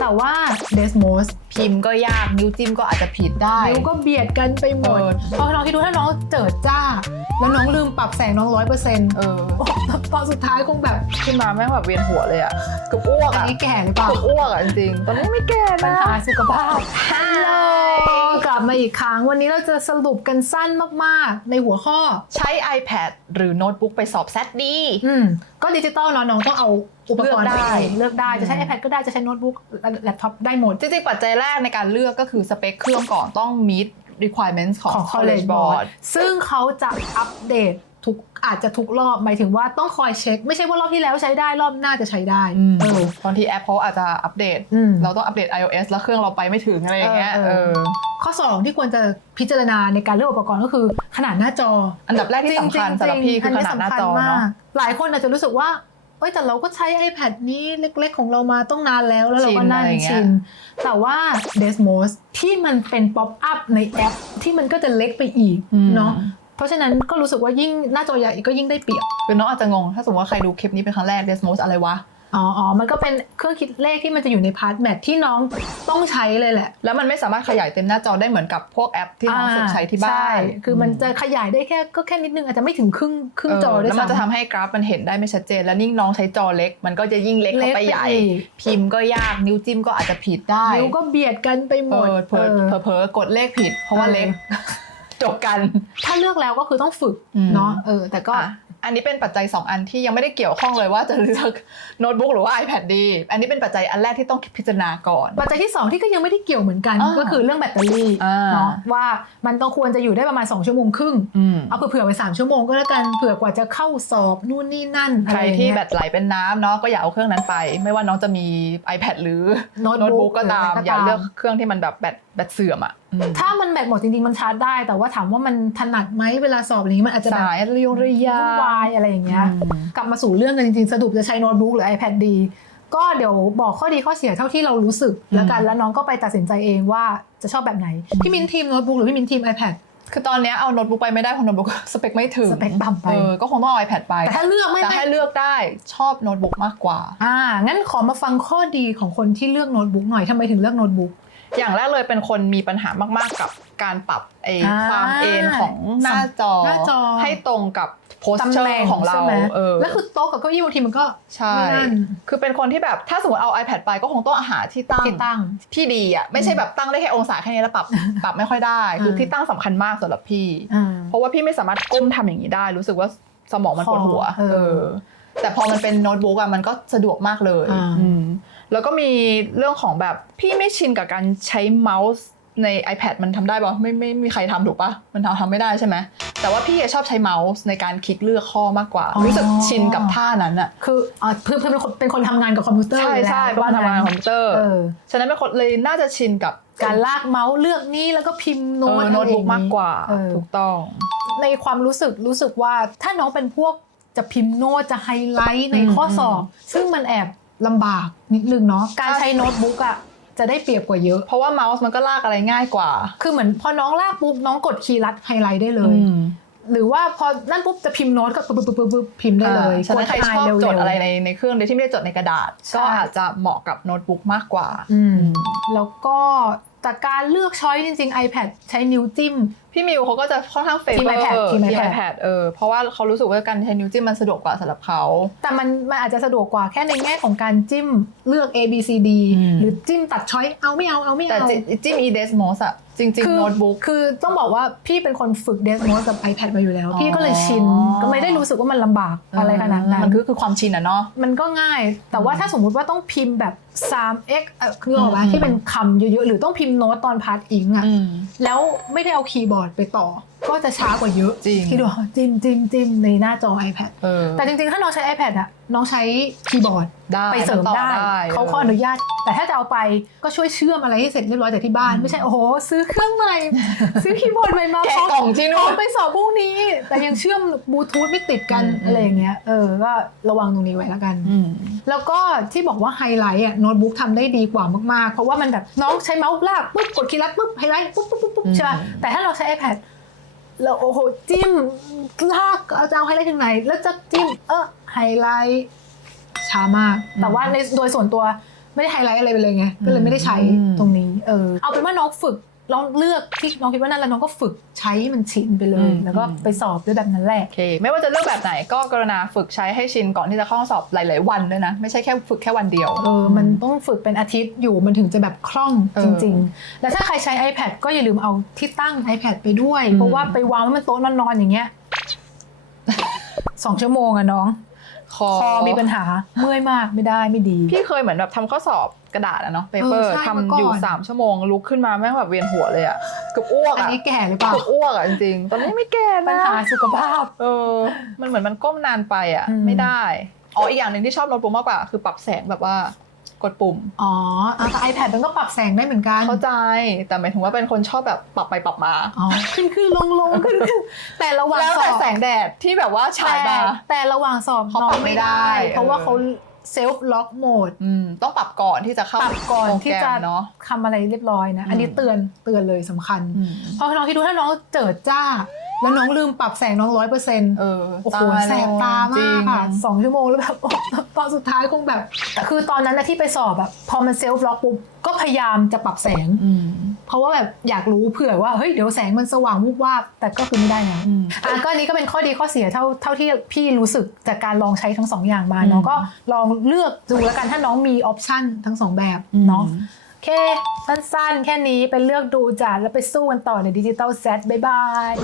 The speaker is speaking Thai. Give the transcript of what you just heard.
แต่ว่า Desmos พิมพ์ก็ยากนิ้วจิ้มก็อาจจะผิดได้นิ้วก็เบียดกันไปหมดเออเพราะน้องคิดดูถ้าน้องเจิดจ้า แล้วน้องลืมปรับแสงน้องร้อยเปอร์เซ็นต์เออตอนสุดท้ายคงแบบขึ้นมาแม่งแบบเวียนหัวเลยอะเกื อบอ้วกอันอะนี้แก่หรือเปล่าเกือบอ้วกอะจริงๆตอนนี้ไม่แก่ปัญนะหาสุขภาพ ฮัลโหลกลับมาอีกครั้ง วันนี้เราจะสรุปกันสั้นมากๆ ในหัวข้อ ใช้ iPad หรือโน้ตบุ๊กไปสอบแซดดี อืม ก็ดิจิตอลเนาะน้องต้องเอาอุปกรณ์เลือกได้ ปเลือกได้ จะใช้อืม iPad ก็ได้ จะใช้โน้ตบุ๊กแล็ปท็อปได้หมด จริงๆปัจจัยแรกในการเลือกก็คือสเปคเครื่องก่อนต้อง meet requirements ของ ของ college board ซึ่งเขาจะอัปเดต ทุกอาจจะทุกรอบหมายถึงว่าต้องคอยเช็ค ไม่ใช่ว่ารอบที่แล้วใช้ได้รอบหน้าจะใช้ได้เออบางทีแอปเขาอาจจะอัปเดตอืมเราต้องอัปเดต iOS แล้วเครื่องเราไปไม่ถึงอะไรอย่างเงี้ยเออเอเอออข้อ 2 ที่ควรจะพิจารณาในการเลือกอุปกรณ์ก็คือขนาดหน้าจอ อันดับแรกที่สำคัญจงๆสำหรับพี่คือขนาดหน้าจอสำคัญมเนาะกหลายคนอาจจะรู้สึกว่าเอ้ยแต่เราก็ใช้ iPad นี้เล็กๆ ของเรามาต้องนานแล้ว แล้วเราก็นั่งชินอะไรอย่างเงี้ยชินแต่ว่า Desmos ที่มันเป็นป๊อปอัพในแอปที่มันก็จะเล็กไปอีกเนาะ เพราะฉะนั้นก็รู้สึกว่ายิ่งหน้าจอใหญ่ก็ยิ่งได้เปรียบคือน้องอาจจะงง ถ้าสมมติว่าใครดูคลิปนี้เป็นครั้งแรก Desmos อะไรวะอ๋ออ๋อ มันก็เป็นเครื่องคิดเลขที่มันจะอยู่ในพาร์ทแมทที่น้องต้องใช้เลยแหละ แล้วมันไม่สามารถขยายเต็มหน้าจอได้เหมือนกับพวกแอปที่น้องฝึกใช้ที่บ้านใช่คือมันจะขยายได้แค่ก็แค่นิดนึงอาจจะไม่ถึงครึ่งครึ่งจอเออด้วยแล้วมันจะซ้ำทำให้กราฟมันเห็นได้ไม่ชัดเจน แล้วยิ่งน้องใช้จอเล็ก มันก็จะยิ่งเล็กเข้าไปใหญ่เล็กไปอีกพิมพ์ก็ยากนิ้วจิ้มก็อาจจะผิดได้ นิ้วก็เบียดกันไปหมเอดอเผลอเออเผลอๆกดเลขผิด เพราะว่าเออเล็ก จบกัน ถ้าเลือกแล้วก็คือต้องฝึกอืมเนาะเออ แต่ก็อะอันนี้เป็นปัจจัย 2 อันที่ยังไม่ได้เกี่ยวข้องเลยว่าจะเลือกโน้ตบุ๊กหรือว่า iPad ดี อันนี้เป็นปัจจัยอันแรกที่ต้องพิจารณาก่อน ปัจจัยที่ 2 ที่ก็ยังไม่ได้เกี่ยวเหมือนกันอ่าก็คือเรื่องแบตเตอรี่อ่าเนาะว่ามันต้องควรจะอยู่ได้ประมาณ 2 ชั่วโมงครึ่งอืมเอาเผื่อๆไว้3ชั่วโมงก็แล้วกันเผื่อกว่าจะเข้าสอบนู่นนี่นั่นอะใครไรอย่างที่เงี้ยแบตไหลเป็นน้ำเนาะก็อย่าเอาเครื่องนั้นไป ไม่ว่าน้องจะมี iPad หรือโน้ตบุ๊กบุ๊กก็ตามหรืออะไรก็ตามอย่าเลือกเครื่องที่มันแบบแบตแบตเสื่อมอะอืมถ้ามันแบตหมดจริงๆมันชาร์จได้ แต่ว่าถามว่ามันถนัดไหมเวลาสอบอะไรอย่างนี้มันอาจจะแบบสายระยงระยะวุ่นวายอะไรอย่างเงี้ยอืมกลับมาสู่เรื่องกันจริงๆสรุปจะใช้โน้ตบุ๊กหรือ iPad ดี ก็เดี๋ยวบอกข้อดีข้อเสียเท่าที่เรารู้สึกอืมแล้วกันแล้วน้องก็ไปตัดสินใจเองว่าจะชอบแบบไหนพี่มินทีมโน้ตบุ๊กหรือพี่มินทีม iPad คือตอนเนี้ยเอาโน้ตบุ๊กไปไม่ได้เพราะโน้ตบุ๊กสเปคไม่ถึงสเปคต่ำไปเออก็คงต้องเอา iPad ไป แต่ถ้าเลือกไม่แต่ไม่ให้เลือกได้ชอบโน้ตบุ๊กมากกว่า อ่า งั้นขอมาฟังข้อดีของคนที่เลือกโน้ตบุ๊กหน่อยทำไมถึงเลือกโน้ตบุ๊ก อย่างแรกเลยเป็นคนมีปัญหามากๆกับการปรับไอ้อ่า ความเอนของหน้าจอ หน้าจอ ให้ตรงกับโพสตำเชอแหน่งร์ของเราใช่ไหมเออแล้วคือโต๊ะกับเก้าอี้บางทีมันก็ใช่ ไม่นั่นคือเป็นคนที่แบบถ้าสมมติเอา iPad ไปก็คงต้องหาที่ตั้ง ที่ตั้ง ที่ดีอะไม่ใช่แบบตั้งได้แค่องศาแค่นี้แล้วปรับ ปรับไม่ค่อยได้ คือมที่ตั้งสำคัญมากสำหรับพี่ อ่า เพราะว่าพี่ไม่สามารถก้มทำอย่างนี้ได้ รู้สึกว่าสมองมันปวดหัวเออ เออ แต่พอมันเป็นโน้ตบุ๊กอะมันก็สะดวกมากเลยอ่า อืม แล้วก็มีเรื่องของแบบพี่ไม่ชินกับการใช้เมาส์ใน iPad มันทำได้ปะไม่ไม่ไม่มีใครทำถูกปะมันทำทำไม่ได้ใช่ไหมแต่ว่าพี่อะชอบใช้เมาส์ในการคลิกเลือกข้อมากกว่าอ๋อรู้สึกชินกับท่านั้นอะคืออ่าเพื่อนเพื่อนเป็นคนเป็นคนทำงานกับคอมพิวเตอร์ใช่อยู่แล้วใช่เป็นคนทำงานคอมพิวเตอร์เออฉะนั้นเป็นคนเลยน่าจะชินกับการลากเมาส์เลือกนี้แล้วก็พิมพ์เอโน้ตอโน้ตบุ๊กมากกว่าเออถูกต้อง ในความรู้สึกรู้สึกว่าถ้าน้องเป็นพวกจะพิมพ์โน้ตจะไฮไลท์ในอืมข้อสอบ ซึ่งมันแอบ ลำบากนิดนึงเนาะการใช้โน้ตบุ๊กอะจะได้เปรียบกว่าเยอะ เพราะว่าเมาส์มันก็ลากอะไรง่ายกว่า คือเหมือนพอน้องลากปุ๊บน้องกดคีย์ลัดไฮไลท์ได้เลยอืมหรือว่าพอนั่นปุ๊บจะพิมพ์โน้ตก็ปุ๊บปุ๊บปุ๊บปุ๊บพิมพ์ได้เลยอ่าฉะนั้นใครชอบเร็วๆจดอะไรในในเครื่องโดยที่ไม่ได้จดในกระดาษใช่ก็อาจจะเหมาะกับโน้ตบุ๊กมากกว่าอืมแล้วก็จากการเลือกช้อยจริง ๆ iPad ใช้นิ้วจิ้ม พี่มิวเขาก็จะค่อนข้างเฟทีเวมอร์ iPad ทีม iPad iPad เออเพราะว่าเขารู้สึกว่าการใช้นิ้วจิ้มมันสะดวกกว่าสำหรับเขา แต่มันมันอาจจะสะดวกกว่าแค่ในแง่ของการจิ้มเลือก A B C D อืม หรือจิ้มตัดช้อยเอาไม่เอาเอาไม่แต่เอา จิจิ้ม eDesmos อะจริงคืๆอโน้ตบุ๊ก คือต้องบอกว่าพี่เป็นคนฝึก Desmos กับ iPad มาอยู่แล้ว อ๋อ พี่ก็เลยชิน ก็ไม่ได้รู้สึกว่ามันลำบากอะไรขนาดนั้น มันคือคือความชินอะเนาะ มันก็ง่าย แต่ว่าถ้าสมมุติว่าต้องพิมพ์แบบ 3x เอ่อคือออกมาอืม ที่เป็นคำเยอะๆ หรือต้องพิมพ์โน้ตตอนพาร์ทอิงอะอืมแล้วไม่ได้เอาคีย์บอร์ดไปต่อ ก็จะช้ากว่าเยอะจริงคิดดูจิ้มจิ้มจิ้มในหน้าจอ iPad เออแต่จริงๆ ถ้าน้องใช้ iPad อะน้องใช้คีย์บอร์ดได้ไปเสริมต่อได้ เขาขออนุญาต แต่ถ้าจะเอาไปก็ช่วยเชื่อมอะไรให้เสร็จเรียบร้อยจากที่บ้าน ไม่ใช่โอ้โห ซื้อเครื่องใหม่ ซื้อคีย์บอร์ดใหม่มาแกะพร้อมกล่องที่พร้นู่อมนไปสอบพรุ่งนี้ แต่ยังเชื่อมบลูทูธไม่ติดกันอืมอะไรอย่างเงี้ยเออก็ระวังตรงนี้ไว้แล้วกันอืมแล้วก็ที่บอกว่าไฮไลท์อะโน้ตบุ๊กทำได้ดีกว่ามากๆ เพราะว่ามันแบบน้องใช้เมาส์ลากปุ๊บกดคีย์ลัดปุ๊บไฮไลท์ปุ๊บปุ๊บปุ๊บปุ๊บอืมใช่ป่ะแต่ถ้าเราใช้ iPad เราโอ้โหจิ้มลากเอาจะเอาไฮไลท์ถึงไหน แล้วจะจิ้มเออไฮไลท์ช้ามาก แต่ว่าในโดยส่วนตัวไม่ได้ไฮไลท์อะไรไปเลยไงก็เลยไม่ได้ใช้อืมตรงนี้ เออ เอาเป็นว่าน้องฝึก ลองเลือกที่น้องคิดว่านั่นแล้วน้องก็ฝึกใช้มันชินไปเลย แล้วก็ไปสอบด้วยแบบนั้นแหละโอเค ไม่ว่าจะเลือกแบบไหนก็กรุณาฝึกใช้ให้ชินก่อนที่จะเข้าห้องสอบหลาย ๆ วันด้วยนะ ไม่ใช่แค่ฝึกแค่วันเดียวเออมันต้องฝึกเป็นอาทิตย์อยู่มันถึงจะแบบคล่องเออจริง ๆ แล้วถ้าใครใช้ iPad ก็อย่าลืมเอาที่ตั้ง iPad ไปด้วยอืมเพราะว่าไปวางไว้บนโต๊ะนอนๆอย่างเงี้ยสองชั่วโมงอะน้องคอคอมีปัญหาเมื่อยมากไม่ได้ไม่ดี พี่เคยเหมือนแบบทำข้อสอบ กระดาษอะเนาะเปเปอเอร์อใช่ทำเมื่อก่อนอยู่ 3 ชั่วโมง ลุกขึ้นมาแม่งแบบเวียนหัวเลยอะเกือบอ้วกอันอะนี้แก่หรือเปล่าเกือบอ้วกอะจริงๆ ตอนนี้ไม่แก่ปัญนะหาสุขภาพ เออ มันเหมือนมันก้มนานไปอะอืม ไม่ได้อ๋ออีกอย่างหนึ่งที่ชอบโน้ตบุ๊กมากกว่า คือปรับแสงแบบว่ากดปุ่ม อ๋ออะแต่ iPad มันก็ปรับแสงได้เหมือนกันเข้าใจแต่หมายถึงว่าเป็นคนชอบแบบปรับไปปรับมา อ๋อขึ้นขึ้นลงลงขึ้นขึ้นแต่ระหว่างแล้วสแต่อบแสงแดดที่แบบว่าฉายแต่มา แต่ระหว่างสอบเขาน้อปรังบไม่ไม่ได้ได้ เพราะว่าเออเขา เซลฟ์ล็อกโหมดอืมต้องปรับก่อนที่จะเข้าปรับก่อนโปรที่แกรจะมเนาะทำอะไรเรียบร้อยนะ อันนี้อืมเตือนเตือนเลยสำคัญอืมเพราะน้องคิดดูถ้าน้องเจิดจ้า แล้วน้องลืมปรับแสงน้องร้อยเปอร์เซ็นต์เออโอ้โหตายแสบตาจริมากงค่ะสองชั่วโมงแล้วแบบตอนสุดท้ายคงแบบแต่คือตอนนั้นนะที่ไปสอบแบบพอมันเซลฟ์ล็อกปุ๊บก็พยายามจะปรับแสงอืม เพราะว่าแบบอยากรู้เผื่อว่าเฮ้ยเดี๋ยวแสงมันสว่างวุบวาบแต่ก็คือไม่ได้นะอืมอะก็อันนี้ก็เป็นข้อดีข้อเสียเท่าเท่าที่พี่รู้สึกจากการลองใช้ทั้งสองอย่างมาอืมน้องก็ลองเลือกดูแล้วกันถ้าน้องมีออปชันทั้งสองแบบเนาะโอเค สั้นๆ แค่นี้ไปเลือกดูจ้ะแล้วไปสู้กันต่อในดิจิตอลแซดบ๊ายบาย